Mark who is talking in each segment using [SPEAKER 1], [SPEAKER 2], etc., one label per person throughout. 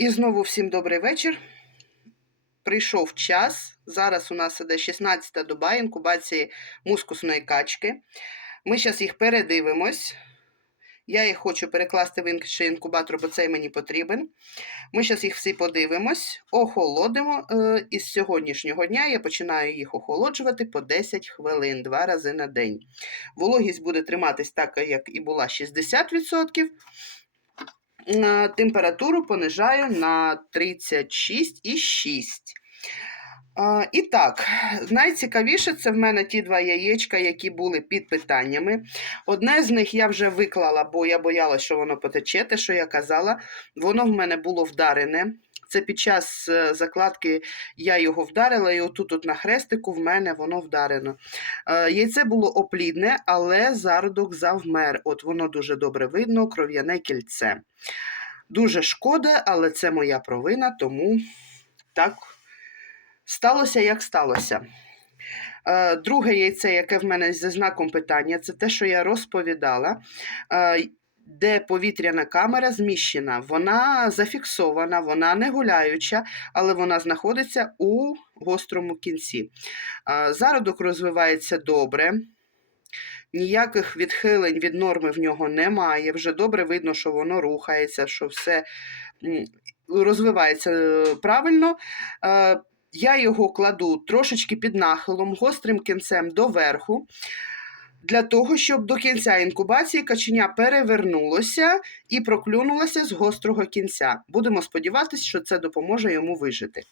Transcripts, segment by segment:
[SPEAKER 1] І знову всім добрий вечір. Прийшов час. Зараз у нас іде 16-та доба інкубації мускусної качки. Ми зараз їх передивимось. Я їх хочу перекласти в інший інкубатор, бо цей мені потрібен. Ми зараз їх всі подивимось, охолодимо. Е, І з сьогоднішнього дня я починаю їх охолоджувати по 10 хвилин, два рази на день. Вологість буде триматись так, як і була 60%. Температуру понижаю на 36,6. А, І так, найцікавіше це в мене ті два яєчка, які були під питаннями. Одне з них я вже виклала, бо я боялася, що воно потече, те, що я казала. Воно в мене було вдарене. Це під час е, закладки я його вдарила, і отут от на хрестику в мене воно вдарено. Е, Яйце було оплідне, але зародок завмер. От воно дуже добре видно, кров'яне кільце. Дуже шкода, але це моя провина, тому так сталося, як сталося. Е, Друге яйце, яке в мене зі знаком питання, це те, що я розповідала. Де повітряна камера зміщена, вона зафіксована, вона не гуляюча, але вона знаходиться у гострому кінці. Зародок розвивається добре, ніяких відхилень від норми в нього немає. Вже добре видно, що воно рухається, що все розвивається е, правильно. Я його кладу трошечки під нахилом, гострим кінцем доверху. Для того, щоб до кінця інкубації каченя перевернулося і проклюнулося з гострого кінця. Будемо сподіватися, що це допоможе йому вижити.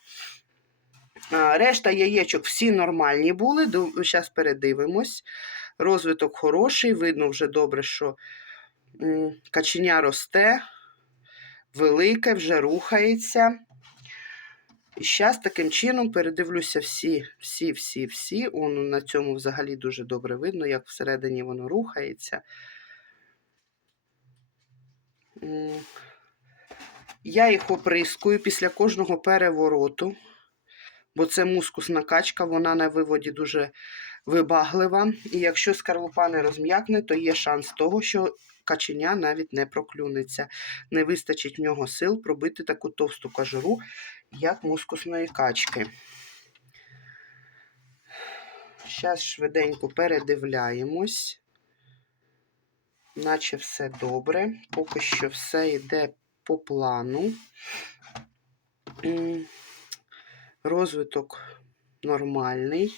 [SPEAKER 1] Решта яєчок всі нормальні були. Зараз передивимось. Розвиток хороший, видно вже добре, що каченя росте, велике, вже рухається. І зараз таким чином передивлюся всі, всі, всі, всі. Он на цьому взагалі дуже добре видно, як всередині воно рухається. Я їх оприскую після кожного перевороту, бо це мускусна качка, вона на виводі дуже вибаглива. І якщо скарлупа не розм'якне, то є шанс того, що каченя навіть не проклюнеться. Не вистачить в нього сил пробити таку товсту кожуру, як мускусної качки. Зараз швиденько передивляємось. Наче все добре. Поки що все йде по плану. Розвиток нормальний.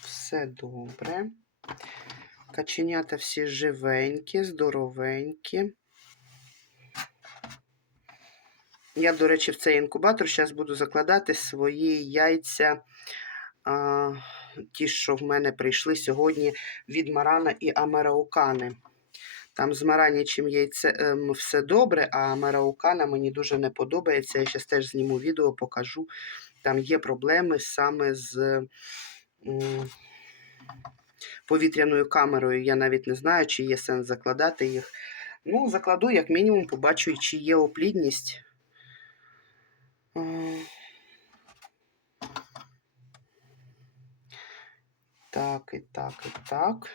[SPEAKER 1] Все добре. Каченята всі живенькі, здоровенькі. Я, до речі, в цей інкубатор зараз буду закладати свої яйця, а, ті, що в мене прийшли сьогодні від Марана і Амараукани. Там з Маранічим яйце ем, все добре, а Амараукана мені дуже не подобається. Я зараз теж зніму відео, покажу. Там є проблеми саме з повітряною камерою. Я навіть не знаю, чи є сенс закладати їх. Ну, закладу, як мінімум, побачу, чи є оплідність. Так, і так, і так.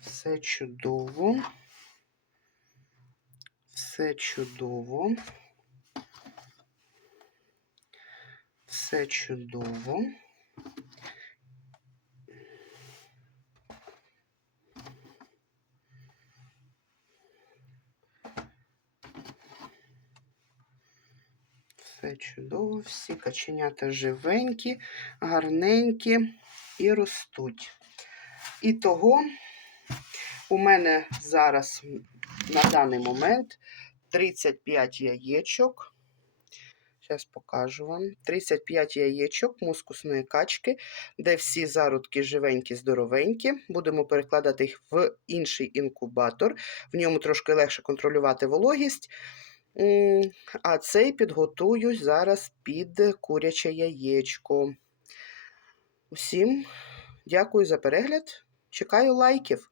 [SPEAKER 1] Все чудово. Все чудово. Все чудово. Все чудово, всі каченята живенькі, гарненькі і ростуть. І того у мене зараз на даний момент 35 яєчок. Зараз покажу вам. 35 яєчок мускусної качки, де всі зародки живенькі, здоровенькі. Будемо перекладати їх в інший інкубатор. В ньому трошки легше контролювати вологість. А цей підготую зараз під куряче яєчко. Усім дякую за перегляд. Чекаю лайків.